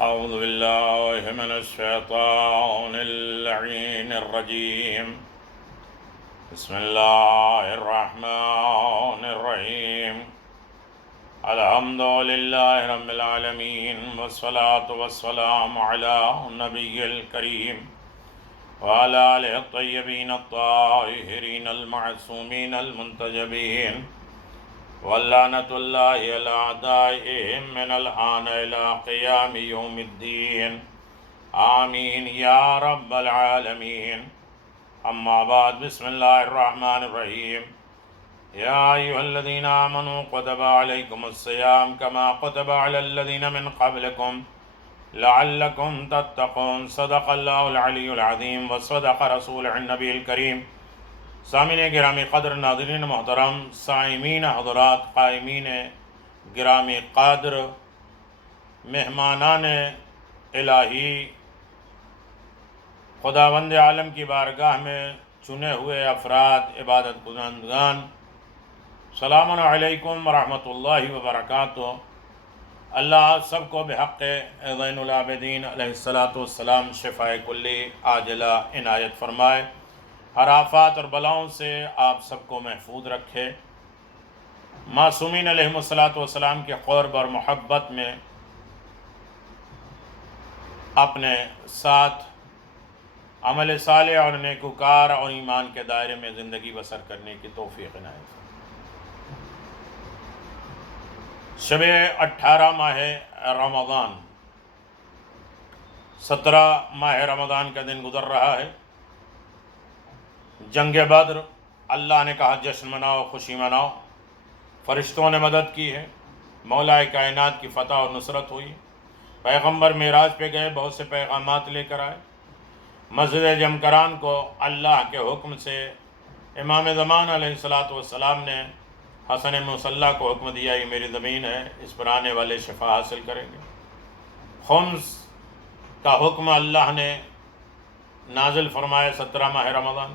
أعوذ بالله من الشيطان اللعين الرجيم. بسم الله الرحمن الرحيم. الحمد لله رب العالمين، والصلاة والسلام على النبي الكريم وعلى آله الطيبين الطاهرين المعصومين المنتجبين، واللعنة الله على أعدائهم من الآن إلى قيام يوم الدين، آمين يا رب العالمين. أما بعد، بسم الله الرحمن الرحيم. يا أيها الذين آمنوا كتب عليكم الصيام كما كتب على الذين من قبلكم لعلكم تتقون. صدق الله العلي العظيم وصدق رسوله النبي الكريم. سامعین گرامی قدر، ناظرین محترم، سائمین حضرات، قائمین گرامی قدر، مہمانان الہی، خداوند عالم کی بارگاہ میں چنے ہوئے افراد، عبادت گزارگان، سلام علیکم ورحمۃ اللہ وبرکاتہ۔ اللہ سب کو بحق زین العابدین علیہ السلام شفاء کلی عاجلہ عنایت فرمائے، ہر آفات اور بلاؤں سے آپ سب کو محفوظ رکھے۔ معصومین علیہم السلام کے قرب اور محبت میں اپنے ساتھ عمل صالح اور نیکوکار اور ایمان کے دائرے میں زندگی بسر کرنے کی توفیق عنایت فرمائے۔ شب 18 ماہ رمضان، 17 ماہ رمضان کا دن گزر رہا ہے۔ جنگ بدر، اللہ نے کہا جشن مناؤ، خوشی مناؤ، فرشتوں نے مدد کی ہے، مولا کائنات کی فتح اور نصرت ہوئی۔ پیغمبر معراج پہ گئے، بہت سے پیغامات لے کر آئے۔ مسجد جمکران کو اللہ کے حکم سے امام زمان علیہ السلام نے حسن مصلی کو حکم دیا، یہ میری زمین ہے، اس پر آنے والے شفا حاصل کریں گے۔ خمس کا حکم اللہ نے نازل فرمایا 17 ماہ رمضان،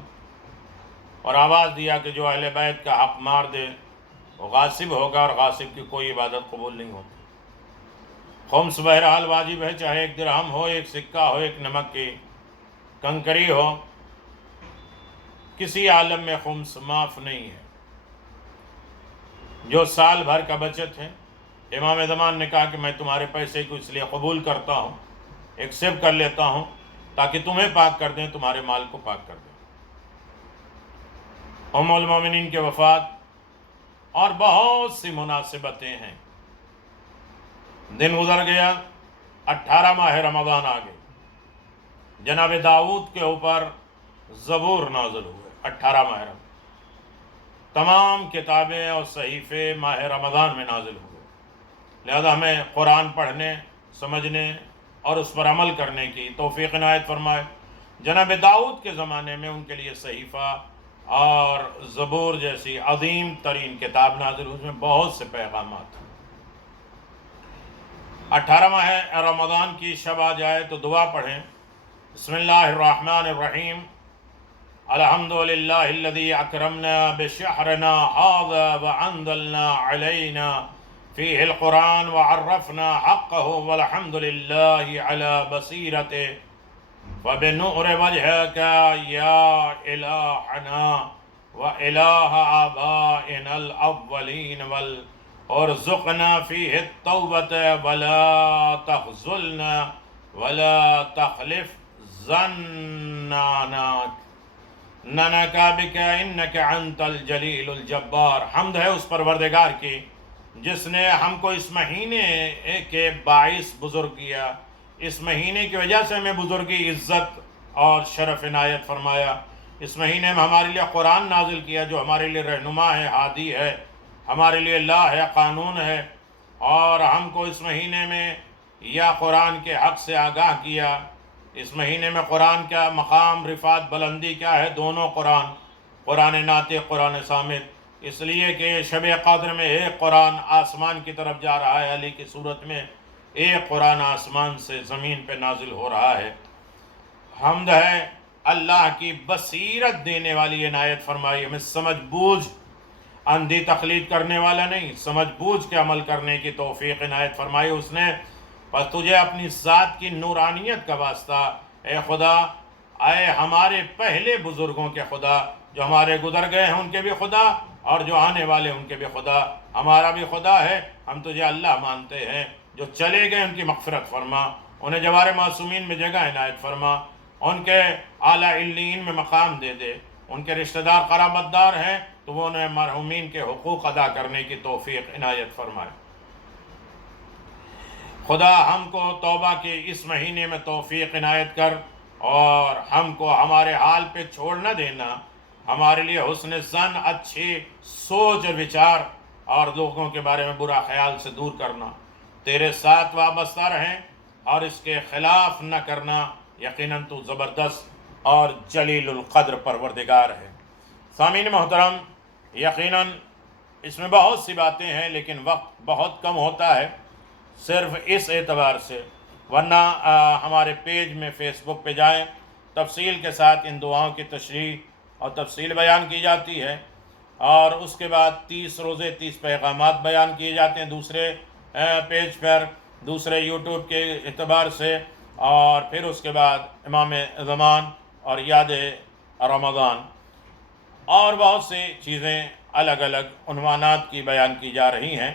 اور آواز دیا کہ جو اہل بیت کا حق مار دے وہ غاصب ہوگا، اور غاصب کی کوئی عبادت قبول نہیں ہوتی۔ خمس بہرحال واجب ہے، چاہے ایک درہم ہو، ایک سکہ ہو، ایک نمک کی کنکری ہو، کسی عالم میں خمس معاف نہیں ہے۔ جو سال بھر کا بچت ہے، امام زمان نے کہا کہ میں تمہارے پیسے کو اس لیے قبول کرتا ہوں، ایکسیپٹ کر لیتا ہوں تاکہ تمہیں پاک کر دیں، تمہارے مال کو پاک کر دیں۔ ام المومنین کے وفات اور بہت سی مناسبتیں ہیں۔ دن گزر گیا، 18 ماہ رمضان آ گئے۔ جناب داؤد کے اوپر زبور نازل ہوئے 18 ماہ رمضان۔ تمام کتابیں اور صحیفے ماہ رمضان میں نازل ہوئے، لہذا ہمیں قرآن پڑھنے، سمجھنے اور اس پر عمل کرنے کی توفیق عنایت فرمائے۔ جناب داؤد کے زمانے میں ان کے لیے صحیفہ اور زبور جیسی عظیم ترین کتاب نازل ہوئی، اس میں بہت سے پیغامات ہیں۔ 18 ماہ رمضان کی شب آ جائے تو دعا پڑھیں۔ بسم اللہ الرحمن الرحیم۔ الحمد للہ الذی اکرمنا بشہرنا ھذا وانزلنا علینا فیہ القرآن وعرفنا حقہ، والحمد للہ علی بصیرتہ وبنور وجهك يا إلهنا وإله آبائنا الأولين، وارزقنا فيه التوبة ولا تخذلنا ولا تخلف ظننا بك إنك أنت الجلیل الجبار۔ حمد ہے اس پروردگار کی جس نے ہم کو اس مہینے کے باعث بزرگ کیا، اس مہینے کی وجہ سے ہمیں بزرگی، عزت اور شرف عنایت فرمایا۔ اس مہینے میں ہمارے لیے قرآن نازل کیا جو ہمارے لیے رہنما ہے، ہادی ہے، ہمارے لیے لا ہے، قانون ہے، اور ہم کو اس مہینے میں یا قرآن کے حق سے آگاہ کیا۔ اس مہینے میں قرآن کا مقام، رفعت، بلندی کیا ہے؟ دونوں قرآن ناطق، قرآن صامت، اس لیے کہ شب قدر میں ایک قرآن آسمان کی طرف جا رہا ہے، علی کی صورت میں ایک قرآن آسمان سے زمین پہ نازل ہو رہا ہے۔ حمد ہے اللہ کی بصیرت دینے والی عنایت فرمائی، ہمیں سمجھ بوجھ، اندھی تقلید کرنے والا نہیں، سمجھ بوجھ کے عمل کرنے کی توفیق عنایت فرمائی۔ اس نے بس تجھے اپنی ذات کی نورانیت کا واسطہ اے خدا، اے ہمارے پہلے بزرگوں کے خدا، جو ہمارے گزر گئے ہیں ان کے بھی خدا، اور جو آنے والے ان کے بھی خدا، ہمارا بھی خدا ہے، ہم تجھے اللہ مانتے ہیں۔ جو چلے گئے ان کی مغفرت فرما، انہیں جوار معصومین میں جگہ عنایت فرما، ان کے اعلیٰ علیین میں مقام دے دے، ان کے رشتہ دار قرابت دار ہیں تو وہ انہیں مرحومین کے حقوق ادا کرنے کی توفیق عنایت فرمائے۔ خدا ہم کو توبہ کے اس مہینے میں توفیق عنایت کر، اور ہم کو ہمارے حال پہ چھوڑ نہ دینا، ہمارے لیے حسن ظن، اچھی سوچ اور وچار، اور لوگوں کے بارے میں برا خیال سے دور کرنا، تیرے ساتھ وابستہ رہیں اور اس کے خلاف نہ کرنا۔ یقیناً تو زبردست اور جلیل القدر پروردگار ہے۔ سامعین محترم، یقیناً اس میں بہت سی باتیں ہیں لیکن وقت بہت کم ہوتا ہے، صرف اس اعتبار سے، ورنہ ہمارے پیج میں فیس بک پہ جائیں، تفصیل کے ساتھ ان دعاؤں کی تشریح اور تفصیل بیان کی جاتی ہے، اور اس کے بعد 30 روزے 30 پیغامات بیان کیے جاتے ہیں دوسرے پیج پر، دوسرے یوٹیوب کے اعتبار سے، اور پھر اس کے بعد امام زمان اور یاد رمضان اور بہت سی چیزیں الگ الگ عنوانات کی بیان کی جا رہی ہیں۔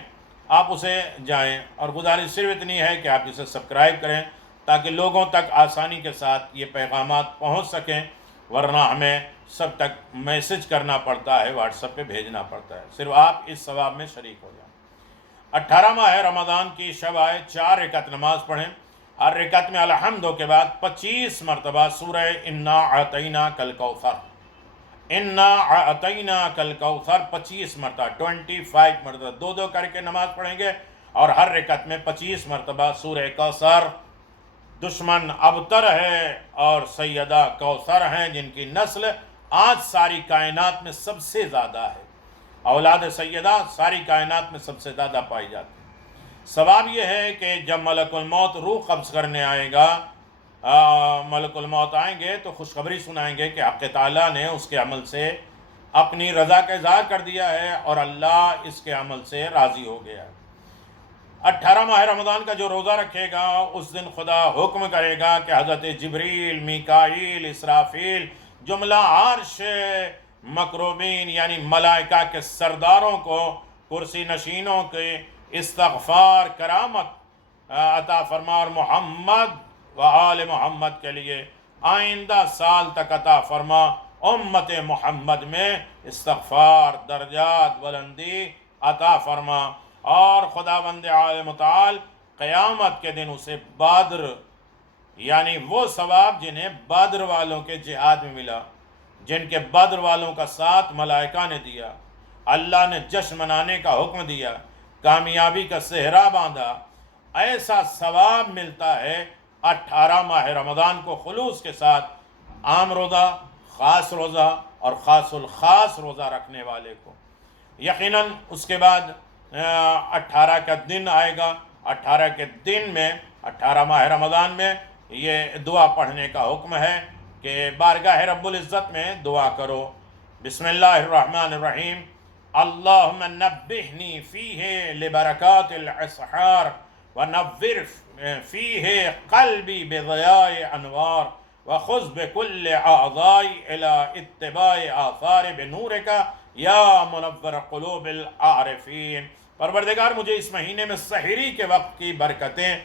آپ اسے جائیں، اور گزارش صرف اتنی ہے کہ آپ اسے سبسکرائب کریں تاکہ لوگوں تک آسانی کے ساتھ یہ پیغامات پہنچ سکیں، ورنہ ہمیں سب تک میسج کرنا پڑتا ہے، واٹس ایپ پہ بھیجنا پڑتا ہے۔ صرف آپ اس ثواب میں شریک ہو جائیں۔ 18 ماہ رمضان کی شب آئے 4 رکعت نماز پڑھیں، ہر رکعت میں الحمدوں کے بعد 25 مرتبہ سورہ انا اعطیناک الکوثر، انا اعطیناک الکوثر 25 مرتبہ، 25 مرتبہ، دو کر کے نماز پڑھیں گے، اور ہر رکعت میں 25 مرتبہ سورہ کوثر۔ دشمن ابتر ہے اور سیدہ کوثر ہیں، جن کی نسل آج ساری کائنات میں سب سے زیادہ ہے۔ اولاد سیدہ ساری کائنات میں سب سے زیادہ پائی جاتی ہے۔ ثواب یہ ہے کہ جب ملک الموت روح قبض کرنے آئے گا، ملک الموت آئیں گے تو خوشخبری سنائیں گے کہ حق تعالیٰ نے اس کے عمل سے اپنی رضا کا اظہار کر دیا ہے، اور اللہ اس کے عمل سے راضی ہو گیا ہے۔ 18 ماہ رمضان کا جو روزہ رکھے گا، اس دن خدا حکم کرے گا کہ حضرت جبریل، میکائیل، اسرافیل، جملہ عرش مکروبین یعنی ملائکہ کے سرداروں کو، کرسی نشینوں کے استغفار کرامت عطا فرما، اور محمد و آل محمد کے لیے آئندہ سال تک عطا فرما، امت محمد میں استغفار، درجات بلندی عطا فرما، اور خداوند عالم متعال قیامت کے دن اسے بدر یعنی وہ ثواب جنہیں بدر والوں کے جہاد میں ملا، جن کے بدر والوں کا ساتھ ملائکہ نے دیا، اللہ نے جشن منانے کا حکم دیا، کامیابی کا صحرا باندھا، ایسا ثواب ملتا ہے 18 ماہ رمضان کو خلوص کے ساتھ عام روزہ، خاص روزہ اور خاص الخاص روزہ رکھنے والے کو۔ یقیناً اس کے بعد 18 کا دن آئے گا، 18 کے دن میں 18 ماہ رمضان میں یہ دعا پڑھنے کا حکم ہے کہ بارگاہ رب العزت میں دعا کرو۔ بسم اللہ الرحمن الرحیم، اللہم نبہنی فیہ لبرکات الاسحار ونور فیہ قلبی بضیاء انوار وخذ بکل اعضائی الى اتباع آثار بنورک یا منور قلوب العارفین۔ پروردگار مجھے اس مہینے میں سحری کے وقت کی برکتیں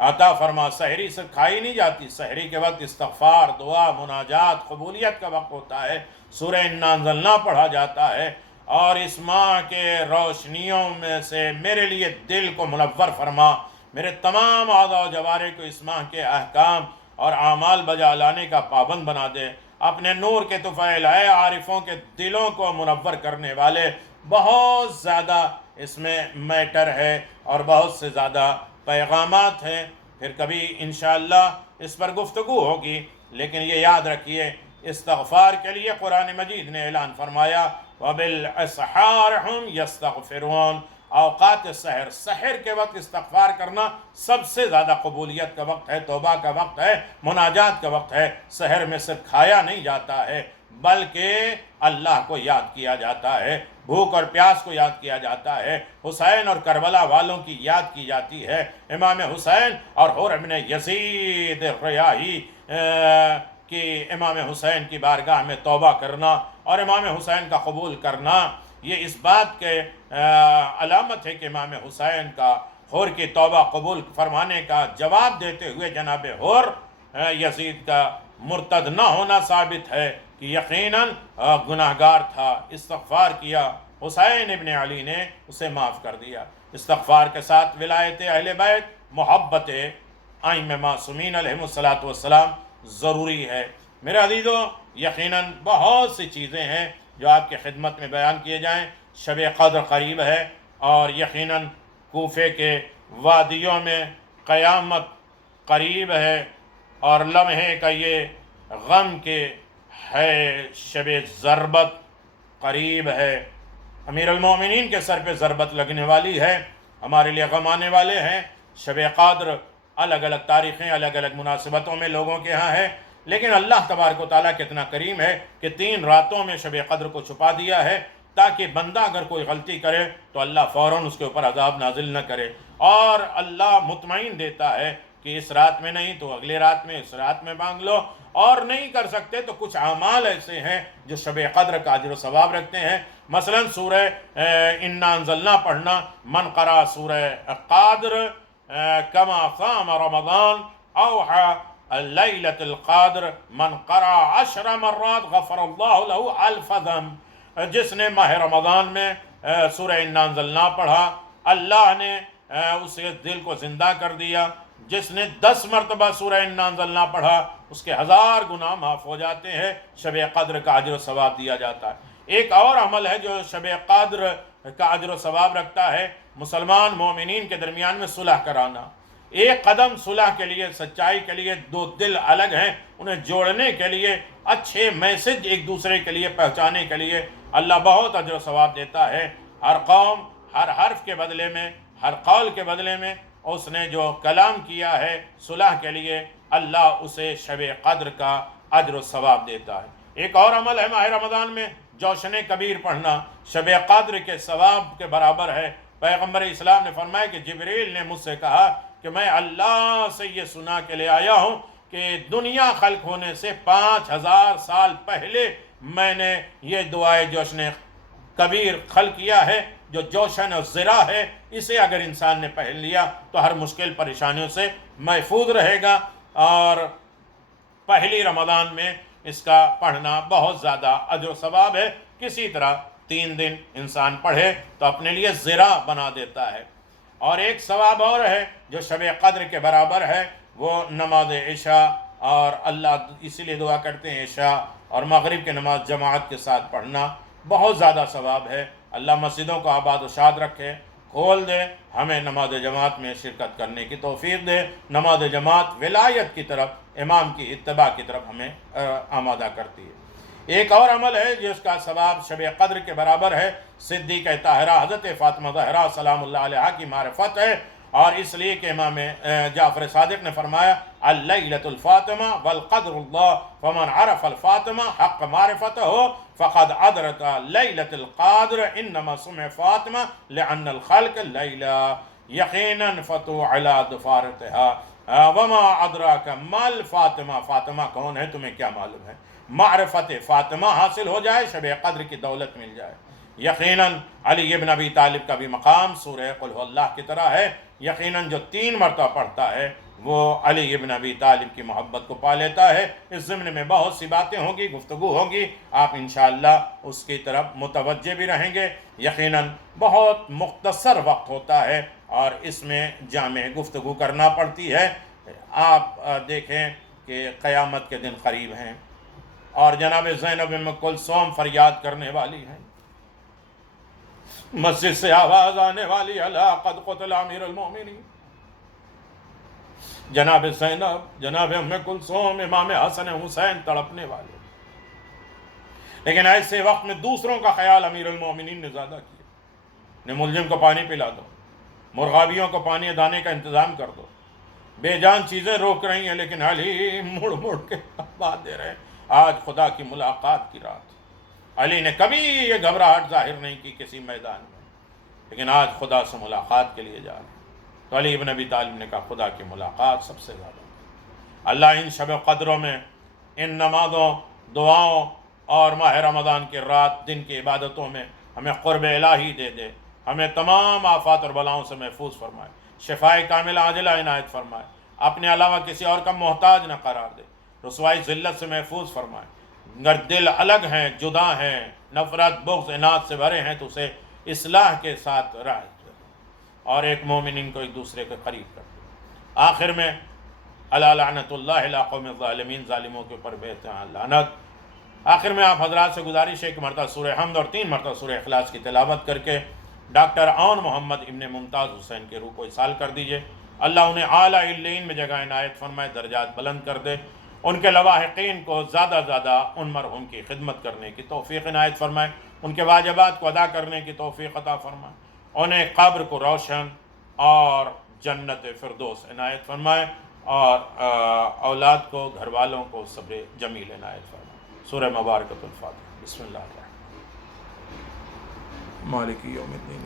عطا فرما۔ سحری سے کھائی نہیں جاتی، سحری کے وقت استغفار، دعا، مناجات، قبولیت کا وقت ہوتا ہے، سورہ انا انزلنا پڑھا جاتا ہے، اور اس ماہ کے روشنیوں میں سے میرے لیے دل کو منور فرما، میرے تمام اعضاء و جوارح کو اس ماہ کے احکام اور اعمال بجا لانے کا پابند بنا دے۔ اپنے نور کے طفیل اے عارفوں کے دلوں کو منور کرنے والے، بہت زیادہ اس میں میٹر ہے اور بہت سے زیادہ پیغامات ہیں، پھر کبھی انشاءاللہ اس پر گفتگو ہوگی، لیکن یہ یاد رکھیے استغفار کے لیے قرآن مجید نے اعلان فرمایا وَبِالْأَسْحَارِ هُمْ يَسْتَغْفِرُونَ۔ اوقات سحر، سحر کے وقت استغفار کرنا سب سے زیادہ قبولیت کا وقت ہے، توبہ کا وقت ہے، مناجات کا وقت ہے۔ سحر میں صرف کھایا نہیں جاتا ہے بلکہ اللہ کو یاد کیا جاتا ہے، بھوک اور پیاس کو یاد کیا جاتا ہے، حسین اور کربلا والوں کی یاد کی جاتی ہے، امام حسین اور حور ابن یزید ریاحی کہ امام حسین کی بارگاہ میں توبہ کرنا اور امام حسین کا قبول کرنا، یہ اس بات کے علامت ہے کہ امام حسین کا حور کی توبہ قبول فرمانے کا جواب دیتے ہوئے جناب حور یزید کا مرتد نہ ہونا ثابت ہے کہ یقیناً گناہگار تھا، استغفار کیا، حسین ابن علی نے اسے معاف کر دیا۔ استغفار کے ساتھ ولایت اہل بیت، محبت ائمہ معصومین علیہم السلام ضروری ہے۔ میرے عزیزو، یقیناً بہت سی چیزیں ہیں جو آپ کی خدمت میں بیان کیے جائیں۔ شب قدر قریب ہے اور یقیناً کوفے کے وادیوں میں قیامت قریب ہے اور لمحے کا یہ غم کے ہے شب ضربت قریب ہے۔ امیر المومنین کے سر پہ ضربت لگنے والی ہے، ہمارے لیے غم آنے والے ہیں۔ شب قدر الگ الگ تاریخیں الگ الگ مناسبتوں میں لوگوں کے ہاں ہے، لیکن اللہ تبارک و تعالیٰ کتنا کریم ہے کہ 3 راتوں میں شب قدر کو چھپا دیا ہے تاکہ بندہ اگر کوئی غلطی کرے تو اللہ فوراً اس کے اوپر عذاب نازل نہ کرے، اور اللہ مطمئن دیتا ہے کہ اس رات میں نہیں تو اگلے رات میں، اس رات میں مانگ لو، اور نہیں کر سکتے تو کچھ اعمال ایسے ہیں جو شب قدر کا اجر و ثواب رکھتے ہیں۔ مثلا سورہ انا انزلنا پڑھنا، من قرأ سورہ قادر کما صام رمضان اوحى لیلۃ القادر من قرأ 10 مرات غفر اللہ له 1000 ذنب۔ جس نے ماہ رمضان میں سورہ انا انزلنا پڑھا، اللہ نے اسے دل کو زندہ کر دیا۔ جس نے 10 مرتبہ سورہ انا انزلنا پڑھا اس کے 1000 گناہ معاف ہو جاتے ہیں، شب قدر کا اجر و ثواب دیا جاتا ہے۔ ایک اور عمل ہے جو شب قدر کا اجر و ثواب رکھتا ہے، مسلمان مومنین کے درمیان میں صلح کرانا۔ ایک قدم صلح کے لیے، سچائی کے لیے، 2 دل الگ ہیں انہیں جوڑنے کے لیے، اچھے میسج ایک دوسرے کے لیے پہنچانے کے لیے اللہ بہت اجر و ثواب دیتا ہے۔ ہر قوم ہر حرف کے بدلے میں، ہر قول کے بدلے میں اس نے جو کلام کیا ہے صلح کے لیے، اللہ اسے شب قدر کا اجر و ثواب دیتا ہے۔ ایک اور عمل ہے ماہ رمضان میں جوشن کبیر پڑھنا، شب قدر کے ثواب کے برابر ہے۔ پیغمبر اسلام نے فرمایا کہ جبریل نے مجھ سے کہا کہ میں اللہ سے یہ سنا کے لے آیا ہوں کہ دنیا خلق ہونے سے 5000 سال پہلے میں نے یہ دعائے جوشن کبیر خلق کیا ہے، جو جوشن و زرا ہے، اسے اگر انسان نے پہن لیا تو ہر مشکل پریشانیوں سے محفوظ رہے گا، اور پہلی رمضان میں اس کا پڑھنا بہت زیادہ اجر و ثواب ہے۔ کسی طرح 3 دن انسان پڑھے تو اپنے لیے زرا بنا دیتا ہے۔ اور ایک ثواب اور ہے جو شب قدر کے برابر ہے، وہ نماز عشاء، اور اللہ اسی لیے دعا کرتے ہیں عشاء اور مغرب کی نماز جماعت کے ساتھ پڑھنا بہت زیادہ ثواب ہے۔ اللہ مسجدوں کو آباد و شاد رکھے، کھول دے، ہمیں نماز جماعت میں شرکت کرنے کی توفیق دے۔ نماز جماعت ولایت کی طرف، امام کی اتباع کی طرف ہمیں آمادہ کرتی ہے۔ ایک اور عمل ہے جس کا ثواب شب قدر کے برابر ہے، صدیقہ طاہرہ حضرت فاطمہ زہرا سلام اللہ علیہا کی معرفت ہے، اور اس لیے کہ امام جعفر صادق نے فرمایا اللیلۃ الفاطمہ والقدر اللہ فمن عرف الفاطمہ حق معرفتہ فقد ادرک لیلۃ القدر انما سمع فاطمہ لأن الخلق لیلہ یقیناً فتو علی دفارتها وما ادراک ما الفاطمہ، فاطمہ کون ہے تمہیں کیا معلوم ہے؟ معرفت فاطمہ حاصل ہو جائے، شب قدر کی دولت مل جائے۔ یقیناً علی ابن ابی طالب کا بھی مقام سورہ قل هو اللہ کی طرح ہے۔ یقیناً جو 3 مرتبہ پڑھتا ہے وہ علی ابن ابی طالب کی محبت کو پا لیتا ہے۔ اس ضمن میں بہت سی باتیں ہوں گی، گفتگو ہوگی، آپ انشاءاللہ اس کی طرف متوجہ بھی رہیں گے۔ یقیناً بہت مختصر وقت ہوتا ہے اور اس میں جامع گفتگو کرنا پڑتی ہے۔ آپ دیکھیں کہ قیامت کے دن قریب ہیں اور جناب زینب ام کلثوم فریاد کرنے والی ہیں، مسجد سے آواز آنے والی الا قد قتل امیر المومنین، جناب زینب، جناب ام کلثوم، امام حسن حسین تڑپنے والے۔ لیکن ایسے وقت میں دوسروں کا خیال امیر المومنین نے زیادہ کیا، نے ملزم کو پانی پلا دو، مرغابیوں کو پانی دانے کا انتظام کر دو، بے جان چیزیں روک رہی ہیں لیکن حلیم مڑ مڑ کے بات دے رہے ہیں۔ آج خدا کی ملاقات کی رات، علی نے کبھی یہ گھبراہٹ ظاہر نہیں کی کسی میدان میں، لیکن آج خدا سے ملاقات کے لیے جا رہے ہیں۔ تو علی ابن ابی طالب نے کہا خدا کی ملاقات سب سے زیادہ، اللہ ان شب قدروں میں، ان نمازوں، دعاؤں اور ماہ رمضان کی رات دن کی عبادتوں میں ہمیں قرب الہی دے دے، ہمیں تمام آفات اور بلاؤں سے محفوظ فرمائے، شفائے کاملہ عاجلہ عنایت فرمائے، اپنے علاوہ کسی اور کا محتاج نہ قرار دے، رسوائی ذلت سے محفوظ فرمائے۔ اگر دل الگ ہیں، جدا ہیں، نفرت بغض عناد سے بھرے ہیں تو اسے اصلاح کے ساتھ راہ دے اور ایک مومنین کو ایک دوسرے کے قریب کر دے۔ آخر میں الا لعنت اللہ علی قوم الظالمین، ظالموں کے اوپر بے لعنت۔ آخر میں آپ حضرات سے گزارش ہے ایک مرتبہ سورہ حمد اور 3 مرتبہ سورہ اخلاص کی تلاوت کر کے ڈاکٹر عون محمد ابن ممتاز حسین کے روح کو اصال کر دیجئے۔ اللہ انہیں اعلیٰ علیین میں جگہ عنایت فرمائے، درجات بلند کر دے، ان کے لواحقین کو زیادہ زیادہ ان مرحوم کی خدمت کرنے کی توفیق عنایت فرمائے، ان کے واجبات کو ادا کرنے کی توفیق عطا فرمائے، انہیں قبر کو روشن اور جنت فردوس عنایت فرمائے، اور اولاد کو، گھر والوں کو صبر جمیل عنایت فرمائے۔ سورہ مبارکۃ الفاتحہ۔ بسم اللہ الرحمن الرحیم، مالک یوم الدین۔